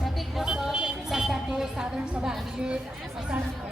प्रत्येक वर्ष संस्थाको साधारण सभा हामीले असारको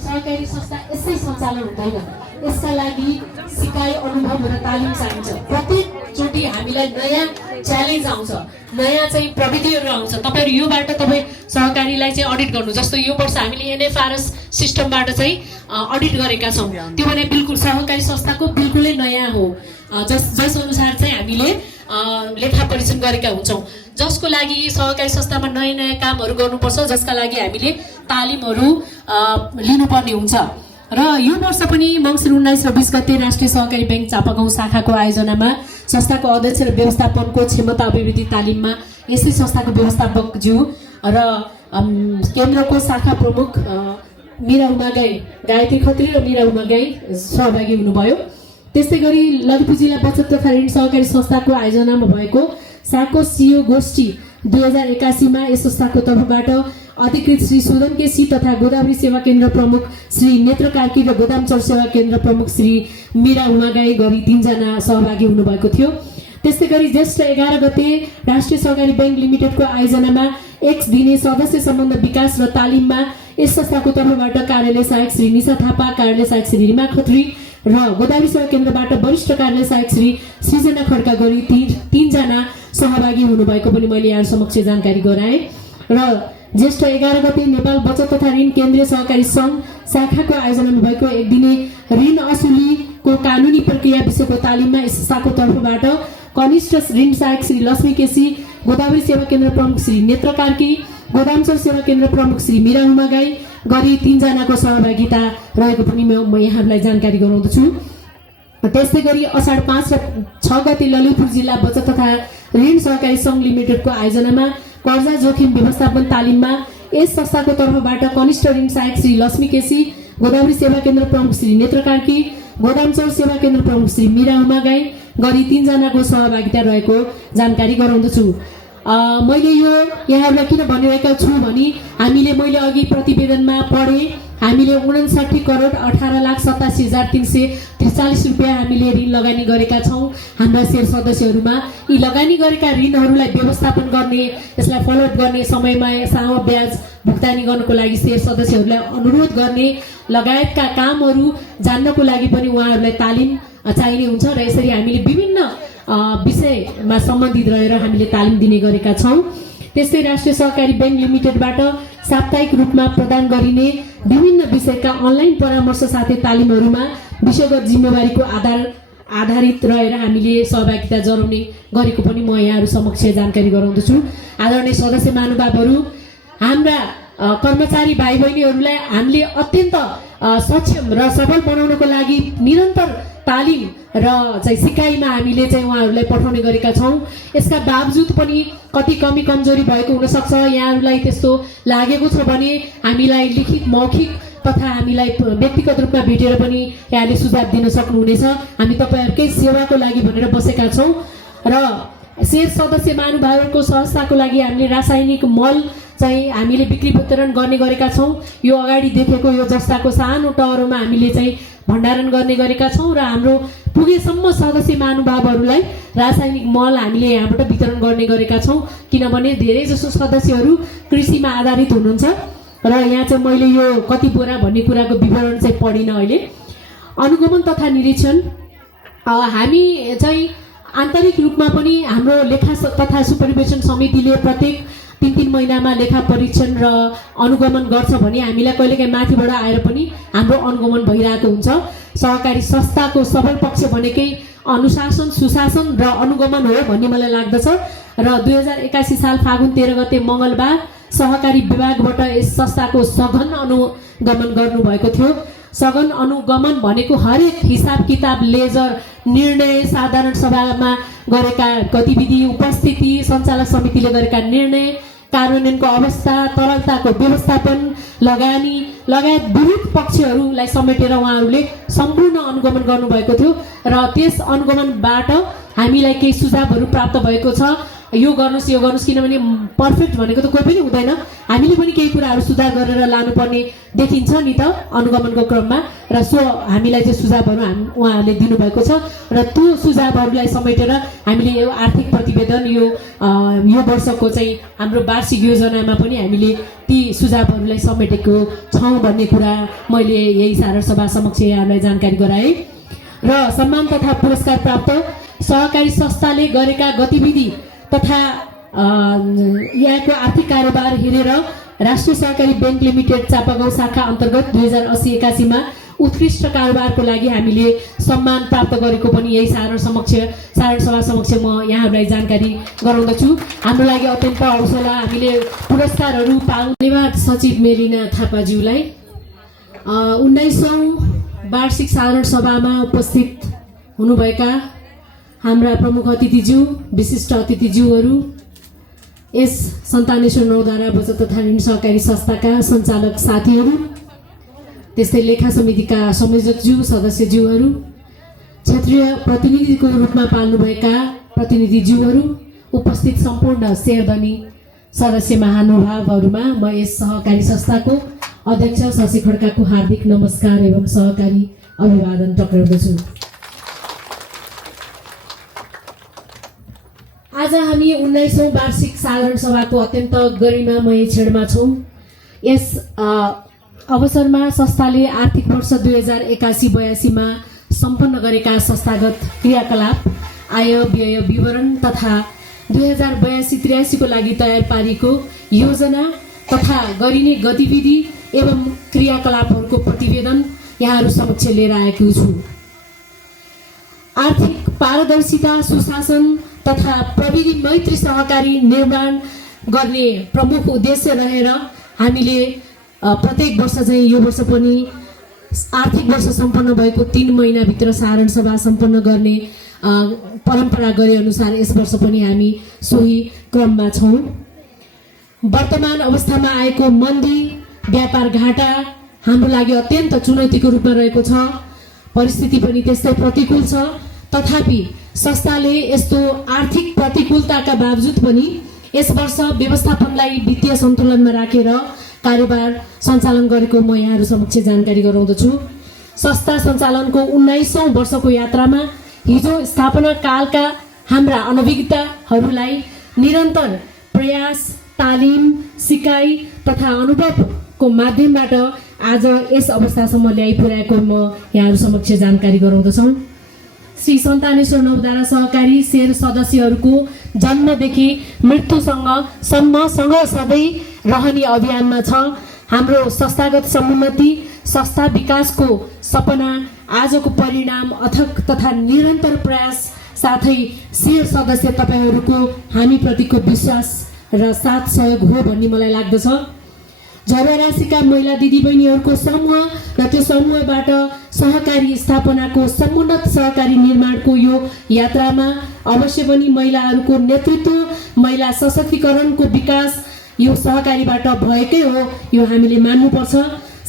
सहकारी संस्था यसै सञ्चालन हुँदैन। यसका लागि सिकाइ अनुभव र तालिम चाहिन्छ। प्रत्येकचोटि हामीलाई नयाँ च्यालेन्ज आउँछ, नयाँ चाहिँ प्रविधिहरू आउँछ। तपाईँहरू योबाट तपाईँ सहकारीलाई चाहिँ अडिट गर्नु, जस्तो यो वर्ष हामीले एनएफआरएस सिस्टमबाट चाहिँ अडिट गरेका छौँ। त्यो भने बिल्कुल सहकारी संस्थाको बिल्कुलै नयाँ हो, जस अनुसार चाहिँ हामीले लेखा परीक्षण गरेका हुन्छौँ, जसको लागि सहकारी संस्थामा नयाँ नयाँ कामहरू गर्नुपर्छ, जसका लागि हामीले तालिमहरू लिनुपर्ने हुन्छ। र यो वर्ष पनि मङ्सिर 19 र 20 गते राष्ट्रिय सहकारी ब्याङ्क चापागाउँ शाखाको आयोजनामा संस्थाको अध्यक्ष र व्यवस्थापनको क्षमता अभिवृद्धि तालिममा यस्तै संस्थाको व्यवस्थापकज्यू र केन्द्रको शाखा प्रमुख मीरा उमागाई, गायत्री खत्री र मीरा उमागाई सहभागी हुनुभयो। त्यस्तै गरी ललितपुर जिल्ला बचत तथा ऋण सहकारी संस्थाको आयोजनामा भएको साको सियो गोष्ठी 2081 मा यस संस्थाको तर्फबाट अधिकृत श्री सुदन केसी तथा गोदावरी सेवा केन्द्र प्रमुख श्री नेत्र कार्की र गोदामचौर सेवा केन्द्र प्रमुख श्री मीरा उमागाई गरी 3 जना सहभागी हुनुभएको थियो। त्यस्तै गरी ज्येष्ठ 11 गते राष्ट्रिय सहकारी ब्याङ्क लिमिटेडको आयोजनामा एक्स दिने सदस्य सम्बन्ध विकास र तालिममा यस संस्थाको तर्फबाट कार्यालय सहायक श्री निशा थापा, कार्यालय सहायक श्री रिमा खत्री र गोदावरी सेवा केन्द्रबाट वरिष्ठ कार्यालय सहायक श्री सृजना खड्का गरी 3 जना सहभागी हुनुभएको पनि मैले यहाँ समक्ष जानकारी गराएँ। र ज्येष्ठ 11 गते नेपाल बचत तथा ऋण केन्द्रीय सहकारी सङ्घ शाखाको आयोजनामा भएको एक दिने ऋण असुलीको कानुनी प्रक्रिया विषयको तालिममा यस संस्थाको तर्फबाट कनिष्ठ ऋण सहायक श्री लक्ष्मी केसी, गोदावरी सेवा केन्द्र प्रमुख श्री नेत्र कार्की, गोदामचौर सेवा केन्द्र प्रमुख श्री मीरा उमागाई गरी 3 जनाको सहभागिता रहेको पनि म यहाँहरूलाई जानकारी गराउँदछु। त्यस्तै गरी असाढ 5 र 6 गते ललितपुर जिल्ला बचत तथा ऋण सहकारी सङ्घ लिमिटेडको आयोजनामा कर्जा जोखिम व्यवस्थापन तालिममा यस संस्थाको तर्फबाट कनिष्ठ ऋण सहायक श्री लक्ष्मी केसी, गोदावरी सेवा केन्द्र प्रमुख श्री नेत्र कार्की, गोदामचौर सेवा केन्द्र प्रमुख श्री मीरा उमागाई गरी 3 जनाको सहभागिता रहेको जानकारी गराउँदछु। मैले यो यहाँहरूलाई किन भनिरहेका छु भने मैले अघि प्रतिवेदनमा पढेँ, हामीले 59 करोड 18,87,343 रुपियाँ हामीले ऋण लगानी गरेका छौँ हाम्रा शेयर सदस्यहरूमा। यी लगानी गरेका ऋणहरूलाई व्यवस्थापन गर्ने, यसलाई फलोअप गर्ने, समयमा सानो ब्याज भुक्तानी गर्नको लागि शेयर सदस्यहरूलाई अनुरोध गर्ने लगायतका कामहरू जान्नको लागि पनि उहाँहरूलाई तालिम चाहिने हुन्छ। र यसरी हामीले विभिन्न विषयमा सम्बन्धित रहेर हामीले तालिम दिने गरेका छौँ। त्यस्तै राष्ट्रिय सहकारी ब्याङ्क लिमिटेडबाट साप्ताहिक रूपमा प्रदान गरिने विभिन्न विषयका अनलाइन परामर्श साथै तालिमहरूमा विषयगत जिम्मेवारीको आधारित रहेर हामीले सहभागिता जनाउने गरेको पनि म यहाँहरू समक्ष जानकारी गराउँदछु। आदरणीय सदस्य महानुभावहरू, हाम्रा कर्मचारी भाइ बहिनीहरूलाई हामीले अत्यन्त सक्षम र सबल बनाउनको लागि निरन्तर तालिम र चाहिँ सिकाइमा हामीले चाहिँ उहाँहरूलाई पठाउने गरेका छौँ। यसका बावजुद पनि कति कमी कमजोरी भएको हुनसक्छ। यहाँहरूलाई त्यस्तो लागेको छ भने हामीलाई लिखित मौखिक तथा हामीलाई व्यक्तिगत रूपमा भेटेर पनि यहाँले सुझाव दिन सक्नुहुनेछ। हामी तपाईँहरूकै सेवाको लागि भनेर बसेका छौँ। र शेयर सदस्य महानुभावहरूको सहजताको लागि हामीले रासायनिक मल चाहिँ हामीले बिक्री वितरण गर्ने गरेका छौँ। यो अगाडि देखेको यो जस्ताको सानो टहरोमा हामीले चाहिँ भण्डारण गर्ने गरेका छौँ र हाम्रो पुगेसम्म सदस्य महानुभावहरूलाई रासायनिक मल हामीले यहाँबाट वितरण गर्ने गरेका छौँ, किनभने धेरै जसो सदस्यहरू कृषिमा आधारित हुनुहुन्छ। र यहाँ चाहिँ मैले यो कति बोरा भन्ने कुराको विवरण चाहिँ पढिनँ अहिले। अनुगमन तथा निरीक्षण, हामी चाहिँ आन्तरिक रूपमा पनि हाम्रो लेखा तथा सुपरिवेशन समितिले प्रत्येक 3 महिनामा लेखा परीक्षण र अनुगमन गर्छ भने हामीलाई कहिलेकाहीँ माथिबाट आएर पनि हाम्रो अनुगमन भइरहेको हुन्छ। सहकारी संस्थाको सबल पक्ष भनेकै अनुशासन, सुशासन र अनुगमन हो भन्ने मलाई लाग्दछ। र 2081 साल फागुन 13 गते मङ्गलबार सहकारी विभागबाट यस संस्थाको सघन अनुगमन गर्नुभएको थियो। सघन अनुगमन भनेको हरेक हिसाब किताब, लेजर, निर्णय, साधारण सभामा गरेका गतिविधि, उपस्थिति, सञ्चालक समितिले गरेका निर्णय, कार्यान्वयनको अवस्था, तरलताको व्यवस्थापन, लगानी लगायत विविध पक्षहरूलाई समेटेर उहाँहरूले सम्पूर्ण अनुगमन गर्नुभएको थियो र त्यस अनुगमनबाट हामीलाई केही सुझावहरू प्राप्त भएको छ। यो गर्नुस् किनभने पर्फेक्ट भनेको त कोही पनि हुँदैन, हामीले पनि केही कुराहरू सुधार गरेर लानुपर्ने देखिन्छ नि त अनुगमनको क्रममा र सो हामीलाई चाहिँ सुझावहरू उहाँहरूले दिनुभएको छ र त्यो सुझावहरूलाई समेटेर हामीले यो आर्थिक प्रतिवेदन यो वर्षको चाहिँ हाम्रो वार्षिक योजनामा पनि हामीले ती सुझावहरूलाई समेटेको छौँ भन्ने कुरा मैले यही साधारण सभा समक्ष यहाँलाई जानकारी गराएँ। र सम्मान तथा पुरस्कार प्राप्त सहकारी संस्थाले गरेका गतिविधि तथा यहाँको आर्थिक कारोबार हेरेर राष्ट्रिय सहकारी बैंक लिमिटेड चापागाउँ शाखा अन्तर्गत 2080-81 मा उत्कृष्ट कारोबारको लागि हामीले सम्मान प्राप्त गरेको पनि यही साधारण सभा समक्ष म यहाँहरूलाई जानकारी गराउँदछु। हाम्रो लागि अत्यन्त हौसला, हामीले पुरस्कारहरू पाउँ। धन्यवाद सचिव मेलिना थापाज्यूलाई। 19औं वार्षिक साधारण सभामा उपस्थित हुनुभएका हाम्रा प्रमुख अतिथिज्यू, विशिष्ट अतिथिज्यूहरू, यस सन्तानेश्वर नौधारा बचत तथा ऋण सहकारी संस्थाका सञ्चालक साथीहरू, त्यस्तै लेखा समितिका संयोजकज्यू, सदस्यज्यूहरू, क्षेत्रीय प्रतिनिधिको रूपमा पाल्नुभएका प्रतिनिधिज्यूहरू, उपस्थित सम्पूर्ण शेयरधनी सदस्य महानुभावहरूमा म यस सहकारी संस्थाको अध्यक्ष शशि खड्काको हार्दिक नमस्कार एवं सहकारी अभिवादन टक्राउँदछु। आज हामी 19औं वार्षिक साधारण सभाको अत्यन्त गरिमामय क्षणमा छौँ। यस अवसरमा संस्थाले आर्थिक वर्ष 2081-82 मा सम्पन्न गरेका संस्थागत क्रियाकलाप, आय व्यय विवरण तथा 2082-83 को लागि तयार पारिएको योजना तथा गरिने गतिविधि एवं क्रियाकलापहरूको प्रतिवेदन यहाँहरू समक्ष लिएर आएको छु। आर्थिक पारदर्शिता, सुशासन तथा प्रविधि मैत्री सहकारी निर्माण गर्ने प्रमुख उद्देश्य रहेर हामीले प्रत्येक वर्ष चाहिँ यो वर्ष पनि आर्थिक वर्ष सम्पन्न भएको 3 महिनाभित्र साधारण सभा सम्पन्न गर्ने परम्परा गरे अनुसार यस वर्ष पनि हामी सोही क्रममा छौँ। वर्तमान अवस्थामा आएको मन्दी, व्यापार घाटा हाम्रो लागि अत्यन्त चुनौतीको रूपमा रहेको छ। परिस्थिति पनि त्यस्तै प्रतिकूल छ। तथापि संस्थाले यस्तो आर्थिक प्रतिकूलताका बावजुद पनि यस वर्ष व्यवस्थापनलाई वित्तीय सन्तुलनमा राखेर कारोबार सञ्चालन गरेको म यहाँहरू समक्ष जानकारी गराउँदछु। संस्था सञ्चालनको 19औं वर्षको यात्रामा हिजो स्थापना कालका हाम्रा अनभिज्ञताहरूलाई निरन्तर प्रयास, तालिम, सिकाइ तथा अनुभवको माध्यमबाट आज यस अवस्थासम्म ल्याइ पुर्याएको म यहाँहरू समक्ष जानकारी गराउँदछौँ। श्री नौधारा सहकारी शेयर सदस्यहरूको जन्मदेखि मृत्युसम्म सधैँ रहने अभियानमा छ। हाम्रो संस्थागत सम्मति, संस्था विकासको सपना आजको परिणाम अथक तथा निरन्तर प्रयास साथै शेयर सदस्य तपाईहरूको हामीप्रतिको विश्वास र साथ सहयोग हो भन्ने मलाई लाग्दछ। झरवारासीका महिला दिदीबहिनीहरूको समूह र त्यो समूहबाट सहकारी स्थापनाको समुन्नत सहकारी निर्माणको यो यात्रामा अवश्य पनि महिलाहरूको नेतृत्व, महिला सशक्तिकरणको विकास यो सहकारीबाट भएकै हो, यो हामीले मान्नुपर्छ।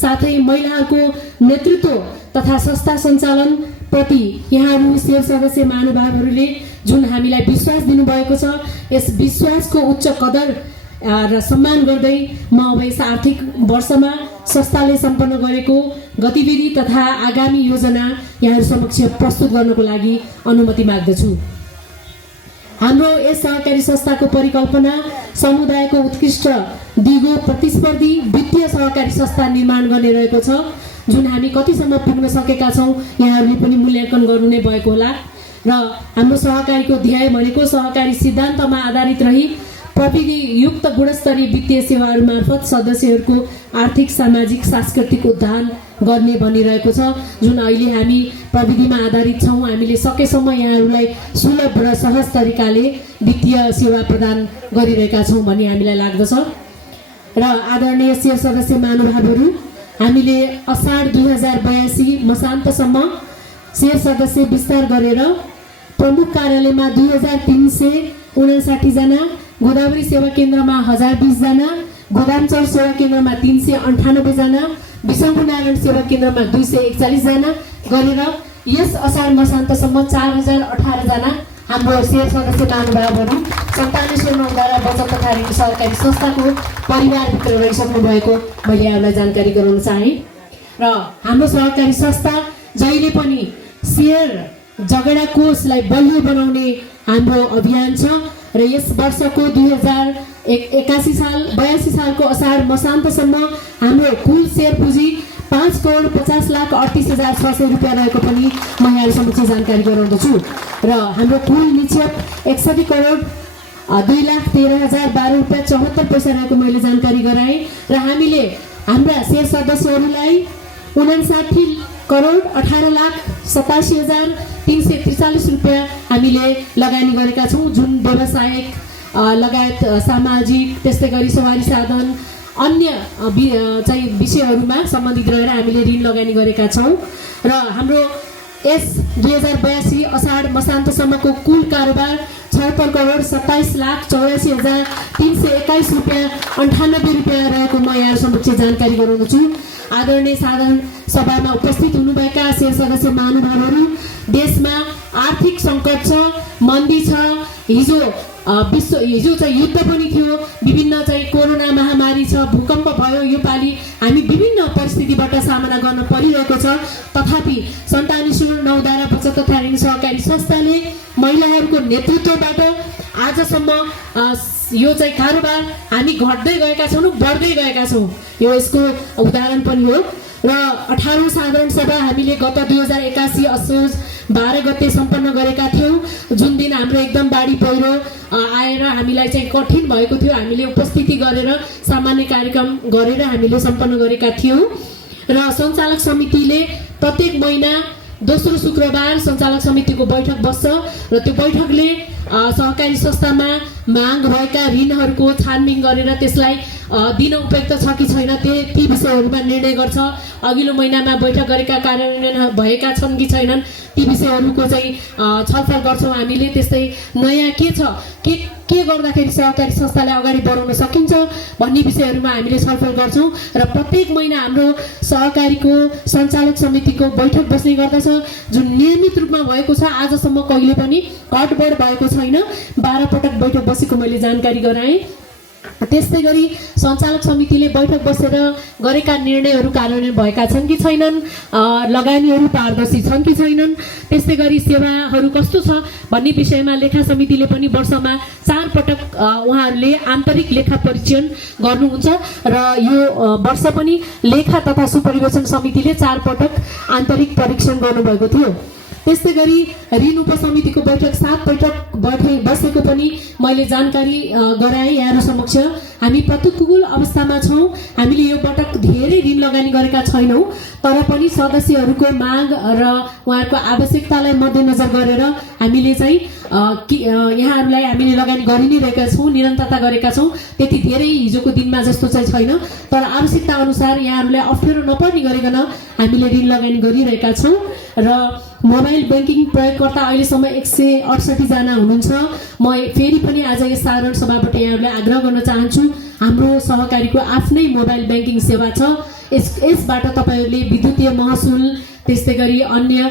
साथै महिलाहरूको नेतृत्व तथा संस्था सञ्चालन प्रति यहाँहरू शेयर सदस्य महानुभावहरूले जुन हामीलाई विश्वास दिनुभएको छ, यस विश्वासको उच्च कदर र सम्मान गर्दै म अब यस आर्थिक वर्षमा संस्थाले सम्पन्न गरेको गतिविधि तथा आगामी योजना यहाँहरू समक्ष प्रस्तुत गर्नको लागि अनुमति माग्दछु। हाम्रो यस सहकारी संस्थाको परिकल्पना समुदायको उत्कृष्ट दिगो प्रतिस्पर्धी वित्तीय सहकारी संस्था निर्माण गर्ने रहेको छ, जुन हामी कतिसम्म पुग्न सकेका छौँ यहाँहरूले पनि मूल्याङ्कन गर्नु नै भएको होला। र हाम्रो सहकारीको ध्येय भनेको सहकारी सिद्धान्तमा आधारित रही प्रविधियुक्त गुणस्तरीय वित्तीय सेवाहरू मार्फत सदस्यहरूको आर्थिक, सामाजिक, सांस्कृतिक उद्धार गर्ने भनिरहेको छ, जुन अहिले हामी प्रविधिमा आधारित छौँ। हामीले सकेसम्म यहाँहरूलाई सुलभ र सहज तरिकाले वित्तीय सेवा प्रदान गरिरहेका छौँ भन्ने हामीलाई लाग्दछ। र आदरणीय शेयर सदस्य महानुभावहरू, हामीले असार 2082 मसान्तसम्म शेयर सदस्य विस्तार गरेर प्रमुख कार्यालयमा 2359 जना गोदावरी सेवा केन्द्रमा 1020 जना, गोदामचौर सेवा केन्द्रमा 398 जना, विशम्भु नारायण सेवा केन्द्रमा 241 जना गरेर यस असार मसान्तसम्म 4018 जना हाम्रो शेयर सदस्य महानुभावहरू 97 बचत तथा ऋण सहकारी संस्थाको परिवारभित्र रहिसक्नु भएको मैले यहाँलाई जानकारी गराउन चाहे। र हाम्रो सहकारी संस्था जहिले पनि शेयर जगडा कोषलाई बलियो बनाउने हाम्रो अभियान छ र यस वर्षको 2081 साल 82 सालको असार मसान्तसम्म हाम्रो कुल शेयर पुँजी 5,50,38,600 रुपियाँ रहेको पनि म यहाँहरू समक्ष जानकारी गराउँदछु र हाम्रो कुल निक्षेप 61,02,13,012 रुपियाँ 74 पैसा रहेको मैले जानकारी गराएँ र हामीले हाम्रा शेयर सदस्यहरूलाई 59,18,87,343 रुपियाँ हामीले लगानी गरेका छौँ, जुन व्यावसायिक लगायत सामाजिक त्यस्तै गरी सवारी साधन अन्य चाहिँ विषयहरूमा सम्बन्धित रहेर हामीले ऋण लगानी गरेका छौँ र हाम्रो यस 2082 असाढ मसान्तसम्मको कुल कारोबार 56,27,84,321 रुपियाँ 98 रुपियाँ रहेको म यहाँ समक्ष जानकारी गराउँदछु। आदरणीय साधारण सभामा उपस्थित हुनुभएका शेयर सदस्य महानुभावहरू, देशमा आर्थिक सङ्कट छ, मन्दी छ, हिजो चाहिँ युद्ध पनि थियो, विभिन्न चाहिँ कोरोना महामारी छ, भूकम्प भयो, यो पालि हामी विभिन्न परिस्थितिबाट सामना गर्न परिरहेको छ। तथापि सन्तानी नौधारा बचत तथा ऋण सहकारी संस्थाले महिलाहरूको नेतृत्वबाट आजसम्म यो चाहिँ कारोबार हामी घट्दै गएका छौँ, बढ्दै गएका छौँ, यो यसको उदाहरण पनि हो। र 18औं साधारण सभा हामीले गत 2081 असोज 12 गते सम्पन्न गरेका थियौँ, जुन दिन हाम्रो एकदम बाढी पहिरो आएर हामीलाई चाहिँ कठिन भएको थियो। हामीले उपस्थिति गरेर सामान्य कार्यक्रम गरेर हामीले सम्पन्न गरेका थियौँ र सञ्चालक समितिले प्रत्येक महिना दोस्रो शुक्रबार सञ्चालक समितिको बैठक बस्छ र त्यो बैठकले सहकारी संस्थामा माग भएका ऋणहरूको छानबिन गरेर त्यसलाई दिन उपयुक्त छ कि छैन ती विषयहरूमा निर्णय गर्छ। अघिल्लो महिनामा बैठक गरेका कार्यान्वयन भएका छन् कि छैनन् ती विषयहरूको चाहिँ छलफल गर्छौँ हामीले। त्यस्तै नयाँ के छ, के गर्दाखेरि सहकारी संस्थालाई अगाडि बढाउन सकिन्छ भन्ने विषयहरूमा हामीले छलफल गर्छौँ र प्रत्येक महिना हाम्रो सहकारीको सञ्चालक समितिको बैठक बस्ने गर्दछ, जुन नियमित रूपमा भएको छ। आजसम्म कहिले पनि घटबढ भएको छैन, 12 पटक बैठक बसेको मैले जानकारी गराएँ। त्यस्तै गरी सञ्चालक समितिले बैठक बसेर गरेका निर्णयहरू कार्यान्वयन भएका छन् कि छैनन्, लगानीहरू पारदर्शी छन् कि छैनन्, त्यस्तै गरी सेवाहरू कस्तो छ भन्ने विषयमा लेखा समितिले पनि वर्षमा 4 पटक उहाँहरूले आन्तरिक लेखा परीक्षण गर्नुहुन्छ र यो वर्ष पनि लेखा तथा सुपरिवेशन समितिले 4 पटक आन्तरिक परीक्षण गर्नुभएको थियो। त्यस्तै गरी ऋण उपसमितिको बैठक 7 पटक बसेको पनि मैले जानकारी गराएँ यहाँहरू समक्ष। हामी प्रतिकूल अवस्थामा छौँ, हामीले यो पटक धेरै ऋण लगानी गरेका छैनौँ, तर पनि सदस्यहरूको माग र उहाँहरूको आवश्यकतालाई मध्यनजर गरेर हामीले चाहिँ यहाँहरूलाई हामीले लगानी गरि नै रहेका छौँ, निरन्तरता गरेका छौँ। त्यति धेरै हिजोको दिनमा जस्तो चाहिँ छैन, तर आवश्यकता अनुसार यहाँहरूलाई अप्ठ्यारो नपर्ने गरिकन हामीले ऋण लगानी गरिरहेका छौँ। र मोबाइल ब्याङ्किङ प्रयोगकर्ता अहिलेसम्म 168 जना हुनुहुन्छ। म फेरि पनि आज यस साधारण सभाबाट यहाँहरूलाई आग्रह गर्न चाहन्छु, हाम्रो सहकारीको आफ्नै मोबाइल ब्याङ्किङ सेवा छ। यसबाट तपाईँहरूले विद्युतीय महसुल, त्यस्तै गरी अन्य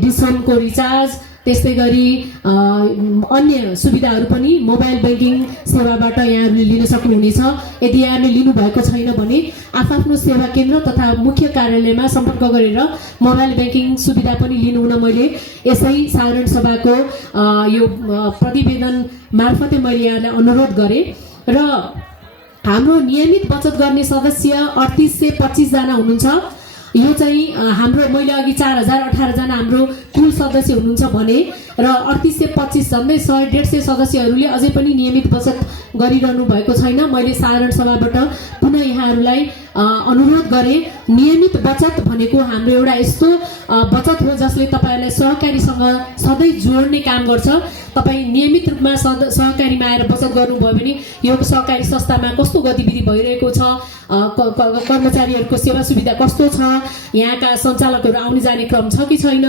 डिस्काउन्टको रिचार्ज, त्यस्तै गरी अन्य सुविधाहरू पनि मोबाइल ब्याङ्किङ सेवाबाट यहाँहरूले लिन सक्नुहुनेछ। यदि यहाँले लिनुभएको छैन भने आफ्नो सेवा केन्द्र तथा मुख्य कार्यालयमा सम्पर्क गरेर मोबाइल ब्याङ्किङ सुविधा पनि लिनुहुन मैले यसै साधारण सभाको यो प्रतिवेदन मार्फतै मैले यहाँलाई अनुरोध गरेँ। र हाम्रो नियमित बचत गर्ने सदस्य 3825 जना हुनुहुन्छ। यो चाहिँ हाम्रो मैले अघि 4018 जना हाम्रो कुल सदस्य हुनुहुन्छ भने र 3825 झन्डै 100-150 सदस्यहरूले अझै पनि नियमित बचत गरिरहनु भएको छैन। मैले साधारण सभाबाट पुनः यहाँहरूलाई अनुरोध गरे नियमित बचत भनेको हाम्रो एउटा यस्तो बचत हो जसले तपाईहरुलाई सहकारीसँग सधैँ जोड्ने काम गर्छ। तपाई नियमित रूपमा सहकारीमा आएर बचत गर्नुभयो भने यो सहकारी संस्थामा कस्तो गतिविधि भइरहेको छ, कर्मचारीहरूको सेवा सुविधा कस्तो छ, यहाँका सञ्चालकहरू आउने जाने क्रम छ कि छैन,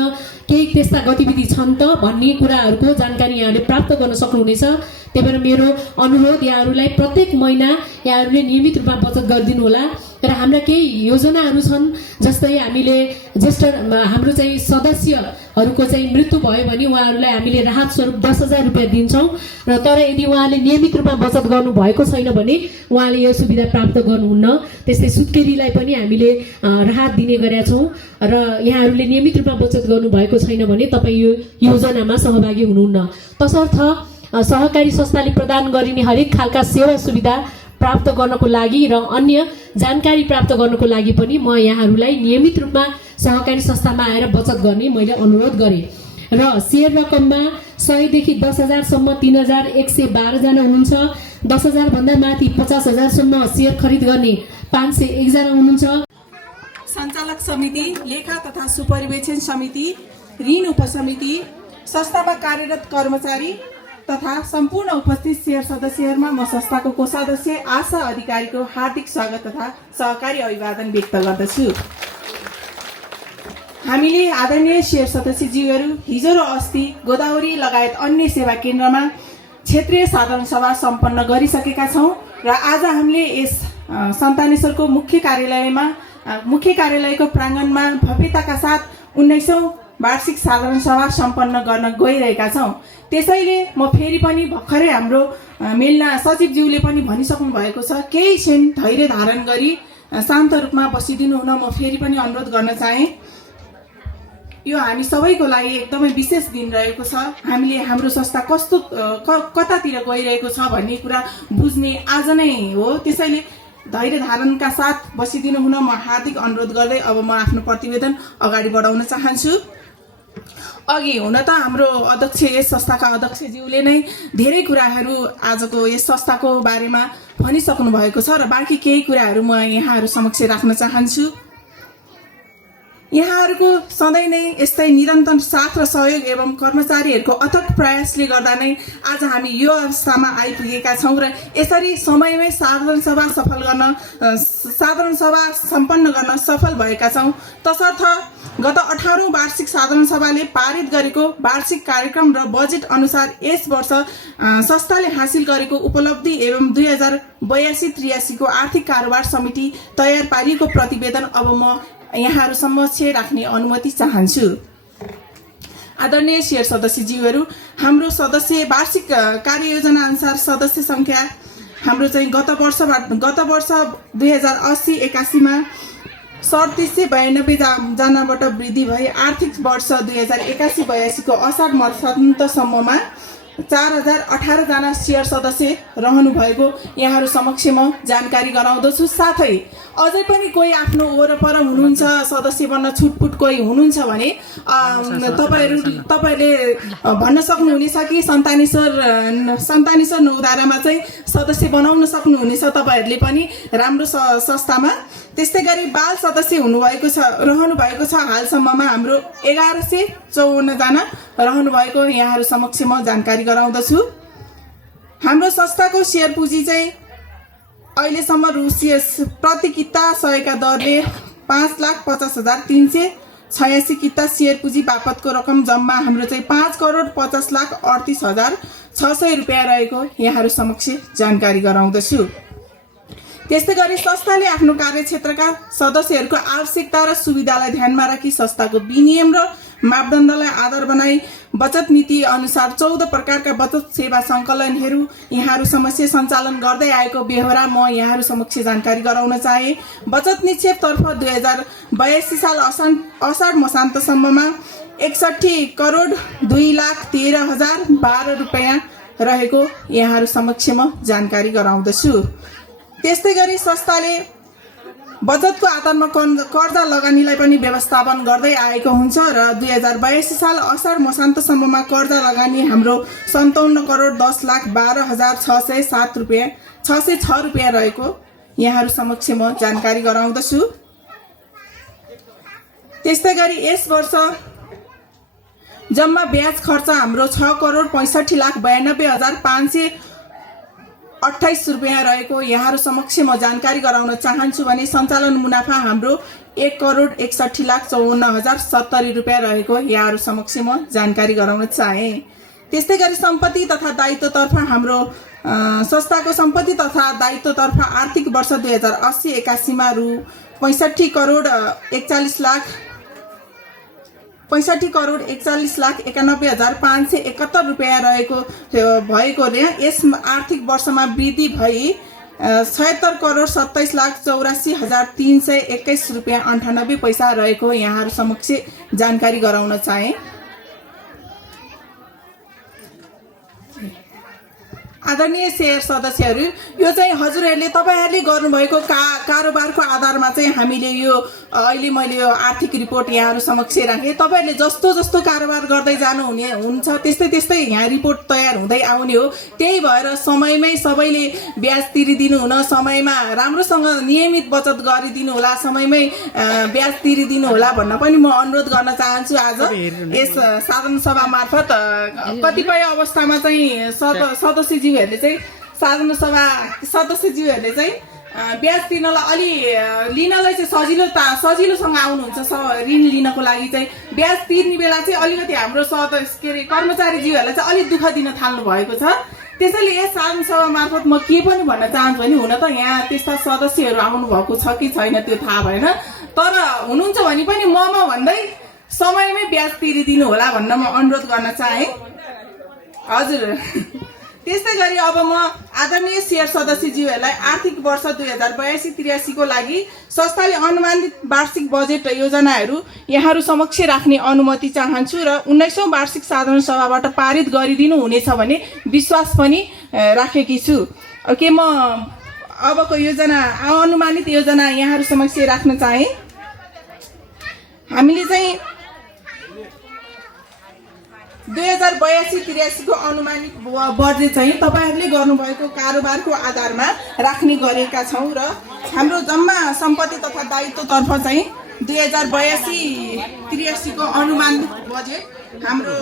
केही त्यस्ता गतिविधि छन् त भन्ने कुराहरूको जानकारी यहाँले प्राप्त गर्न सक्नुहुनेछ। त्यही भएर मेरो अनुरोध यहाँहरूलाई प्रत्येक महिना यहाँहरूले नियमित रूपमा बचत गरिदिनु होला। र हाम्रा केही योजनाहरू छन्, जस्तै हामीले ज्येष्ठ हाम्रो चाहिँ सदस्यहरूको चाहिँ मृत्यु भयो भने उहाँहरूलाई हामीले राहत स्वरूप 10,000 रुपियाँ दिन्छौँ। र तर यदि उहाँले नियमित रूपमा बचत गर्नु भएको छैन भने उहाँले यो सुविधा प्राप्त गर्नुहुन्न। त्यस्तै सुत्केरीलाई पनि हामीले राहत दिने गरेका छौँ। र यहाँहरूले नियमित रूपमा बचत गर्नुभएको छैन भने तपाईँ यो योजनामा सहभागी हुनुहुन्न। तसर्थ सहकारी संस्थाले प्रदान गरिने हरेक खालका सेवा सुविधा प्राप्त गर्नको लागि र अन्य जानकारी प्राप्त गर्नको लागि पनि म यहाँहरूलाई नियमित रूपमा सहकारी संस्थामा आएर बचत गर्ने मैले अनुरोध गरेँ। र सेयर रकममा 100 देखि 10,000 सम्म 3,112 जना हुनुहुन्छ। 10,000 भन्दा माथि 50,000 सम्म सेयर खरिद गर्ने 501 जना हुनुहुन्छ। सञ्चालक समिति, लेखा तथा सुपरिवेक्षण समिति, ऋण उपसमिति, संस्थामा कार्यरत कर्मचारी तथा सम्पूर्ण उपस्थित सेयर सदस्यहरूमा म संस्थाको कोषाध्यक्ष आशा अधिकारीको हार्दिक स्वागत तथा सहकारी अभिवादन व्यक्त गर्दछु। हामीले आदरणीय सेयर सदस्यज्यूहरू हिजो र अस्ति गोदावरी लगायत अन्य सेवा केन्द्रमा क्षेत्रीय साधारण सभा सम्पन्न गरिसकेका छौँ र आज हामीले यस सन्तानेश्वरको मुख्य कार्यालयको प्राङ्गणमा भव्यताका साथ 19औं वार्षिक साधारण सभा सम्पन्न गर्न गइरहेका छौँ। त्यसैले म फेरि पनि भर्खरै हाम्रो मेलना सचिवज्यूले पनि भनिसक्नु भएको छ, केही क्षण धैर्य धारण गरी शान्त रूपमा बसिदिनु हुन म फेरि पनि अनुरोध गर्न चाहे। यो हामी सबैको लागि एकदमै विशेष दिन रहेको छ। हामीले हाम्रो संस्था कस्तो कतातिर गइरहेको छ भन्ने कुरा बुझ्ने आज नै हो। त्यसैले धैर्य धारणका साथ बसिदिनु हुन म हार्दिक अनुरोध गर्दै अब म आफ्नो प्रतिवेदन अगाडि बढाउन चाहन्छु। अघि हुन त हाम्रो अध्यक्ष, यस संस्थाका अध्यक्षज्यूले नै धेरै कुराहरू आजको यस संस्थाको बारेमा भनिसक्नु भएको छ र बाँकी केही कुराहरू म यहाँहरू समक्ष राख्न चाहन्छु। यहाँहरूको सधैँ नै यस्तै निरन्तर साथ र सहयोग एवं कर्मचारीहरूको अथक प्रयासले गर्दा नै आज हामी यो अवस्थामा आइपुगेका छौँ र यसरी समयमै साधारण सभा सम्पन्न गर्न सफल भएका छौँ। तसर्थ गत 18औं वार्षिक साधारण सभाले पारित गरेको वार्षिक कार्यक्रम र बजेट अनुसार यस वर्ष संस्थाले हासिल गरेको उपलब्धि एवं 2082-83 को आर्थिक कारोबार समिति तयार पारिएको प्रतिवेदन अब म यहाँहरू समक्ष राख्ने अनुमति चाहन्छु। आदरणीय सेयर सदस्यज्यूहरू, हाम्रो सदस्य वार्षिक कार्ययोजना अनुसार सदस्य संख्या हाम्रो चाहिँ गत वर्ष 2080-81 मा 3792 जनाबाट वृद्धि भई आर्थिक वर्ष 2081-82 को असार मसान्तसम्ममा 4018 जना सेयर सदस्य रहनु भएको यहाँहरू समक्ष म जानकारी गराउँदछु। साथै अझै पनि कोही आफ्नो वरपर हुनुहुन्छ, सदस्य बन्न छुटपुट कोही हुनुहुन्छ भने तपाईहरुले भन्न सक्नुहुनेछ कि सन्तानेश्वर नौधारामा चाहिँ सदस्य बनाउन सक्नुहुनेछ तपाईहरुले पनि राम्रो संस्थामा। त्यस्तै गरी बाल सदस्य रहनु भएको छ। हालसम्ममा हाम्रो 1154 जना रहनु भएको यहाँहरू समक्ष म जानकारी गराउँदछु। हाम्रो संस्थाको शेयर पुँजी चाहिँ अहिलेसम्म प्रति किता 100 का दरले 5,50,386 किता शेयर पुँजी बापतको रकम जम्मा हाम्रो चाहिँ 5,50,38,600 रुपियाँ रहेको यहाँहरू समक्ष जानकारी गराउँदछु। त्यस्तै गरी संस्थाले आफ्नो कार्यक्षेत्रका सदस्यहरूको आवश्यकता र सुविधालाई ध्यानमा राखी संस्थाको विनियम र मापदण्डलाई आधार बनाई बचत नीति अनुसार 14 प्रकारका बचत सेवा सङ्कलनहरू यहाँहरू समक्ष सञ्चालन गर्दै आएको बेहोरा म यहाँहरू समक्ष जानकारी गराउन चाहे। बचत निक्षेपतर्फ 2082 साल असार मसान्तसम्ममा 61,02,13,012 रुपियाँ रहेको यहाँहरू समक्ष म जानकारी गराउँदछु। त्यस्तै गरी संस्थाले बचतको आधारमा कर्जा लगानीलाई पनि व्यवस्थापन गर्दै आएको हुन्छ र 2082 साल असार मसान्तसम्ममा कर्जा लगानी हाम्रो 57,10,12,606 रुपियाँ रहेको यहाँहरू समक्ष म जानकारी गराउँदछु। त्यस्तै गरी यस वर्ष जम्मा ब्याज खर्च हाम्रो 6,92,528 रुपियाँ रहेको यहाँहरू समक्ष म जानकारी गराउन चाहन्छु भने सञ्चालन मुनाफा हाम्रो 1,61,54,070 रुपियाँ रहेको यहाँहरू समक्ष म जानकारी गराउन चाहे। त्यस्तै गरी सम्पत्ति तथा दायित्वतर्फ हाम्रो संस्थाको सम्पत्ति तथा दायित्वतर्फ आर्थिक वर्ष 2080-81 मा रु 65,41,91,571 रुपियाँ भएकोले यस आर्थिक वर्षमा वृद्धि भई 76,27,84,321 रुपियाँ 98 पैसा रहेको यहाँहरू समक्ष जानकारी गराउन चाहे। आदरणीय शेयर सदस्यहरू, यो चाहिँ हजुरहरूले तपाईहरूले गर्नुभएको कारोबारको आधारमा चाहिँ हामीले यो अहिले मैले यो आर्थिक रिपोर्ट यहाँहरू समक्ष राखेँ। तपाईँहरूले जस्तो जस्तो कारोबार गर्दै जानुहुने हुन्छ त्यस्तै त्यस्तै यहाँ रिपोर्ट तयार हुँदै आउने हो। त्यही भएर समयमै सबैले ब्याज तिरिदिनु हुन, समयमा राम्रोसँग नियमित बचत गरिदिनु होला, समयमै ब्याज तिरिदिनु होला भन्न पनि म अनुरोध गर्न चाहन्छु। आज यस साधारण सभा मार्फत कतिपय अवस्थामा चाहिँ सदस्यज्यूहरूले चाहिँ साधारण सभा सदस्यज्यूहरूले चाहिँ ब्याज तिर्नलाई लिनलाई चाहिँ सजिलोसँग आउनुहुन्छ। ऋण लिनको लागि चाहिँ ब्याज तिर्ने बेला चाहिँ अलिकति हाम्रो कर्मचारीज्यूहरूलाई चाहिँ अलिक दुःख दिन थाल्नु भएको छ। त्यसैले यस साधारण सभा मार्फत म के पनि भन्न चाहन्छु भने हुन त यहाँ त्यस्ता सदस्यहरू आउनु भएको छ कि छैन त्यो थाहा भएन, तर हुनुहुन्छ भने पनि म भन्दै समयमै ब्याज तिरिदिनु होला भन्न म अनुरोध गर्न चाहे। हजुर, त्यस्तै गरी अब म आदरणीय शेयर सदस्यज्यूहरूलाई आर्थिक वर्ष 2082-83 को लागि संस्थाले अनुमानित वार्षिक बजेट योजनाहरू यहाँहरू समक्ष राख्ने अनुमति चाहन्छु र 19औं वार्षिक साधारण सभाबाट पारित गरिदिनु हुनेछ भने विश्वास पनि राखेकी छु। के म अबको योजना अनुमानित योजना यहाँहरू समक्ष राख्न चाहे। हामीले चाहिँ 2082-83 को अनुमानित बजेट चाहिँ तपाईहरूले गर्नुभएको कारोबारको आधारमा राख्ने गरेका छौँ र हाम्रो जम्मा सम्पत्ति तथा दायित्वतर्फ चाहिँ 2082-83 को अनुमानित बजेट हाम्रो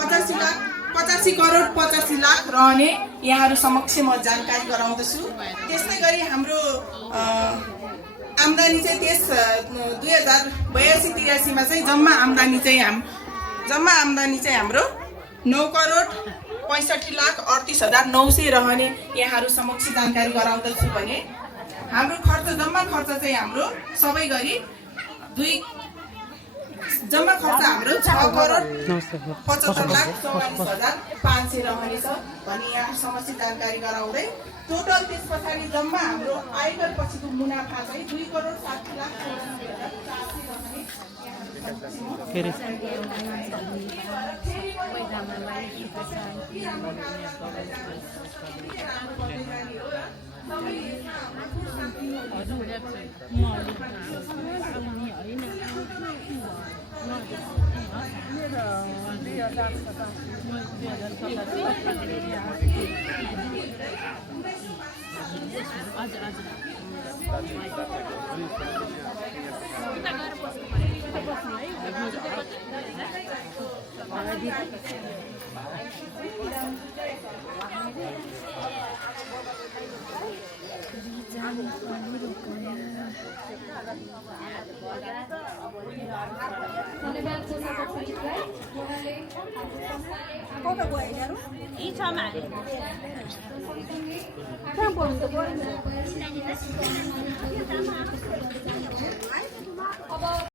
85,85,85,00,000 रहने यहाँहरू समक्ष म जानकारी गराउँदछु। त्यस्तै गरी हाम्रो आम्दानी चाहिँ त्यस 2082-83 मा चाहिँ जम्मा आम्दानी चाहिँ हाम्रो 9,65,38,900 रहने यहाँहरू समक्ष जानकारी गराउँदछु भने हाम्रो जम्मा खर्च चाहिँ हाम्रो सबै गरी जम्मा खर्च हाम्रो 6,75,44,500 रहनेछ भने यहाँ समक्ष जानकारी गराउँदै टोटल त्यस पछाडि जम्मा हाम्रो आयकर पछिको मुनाफा चाहिँ 2,60,84,000 रहने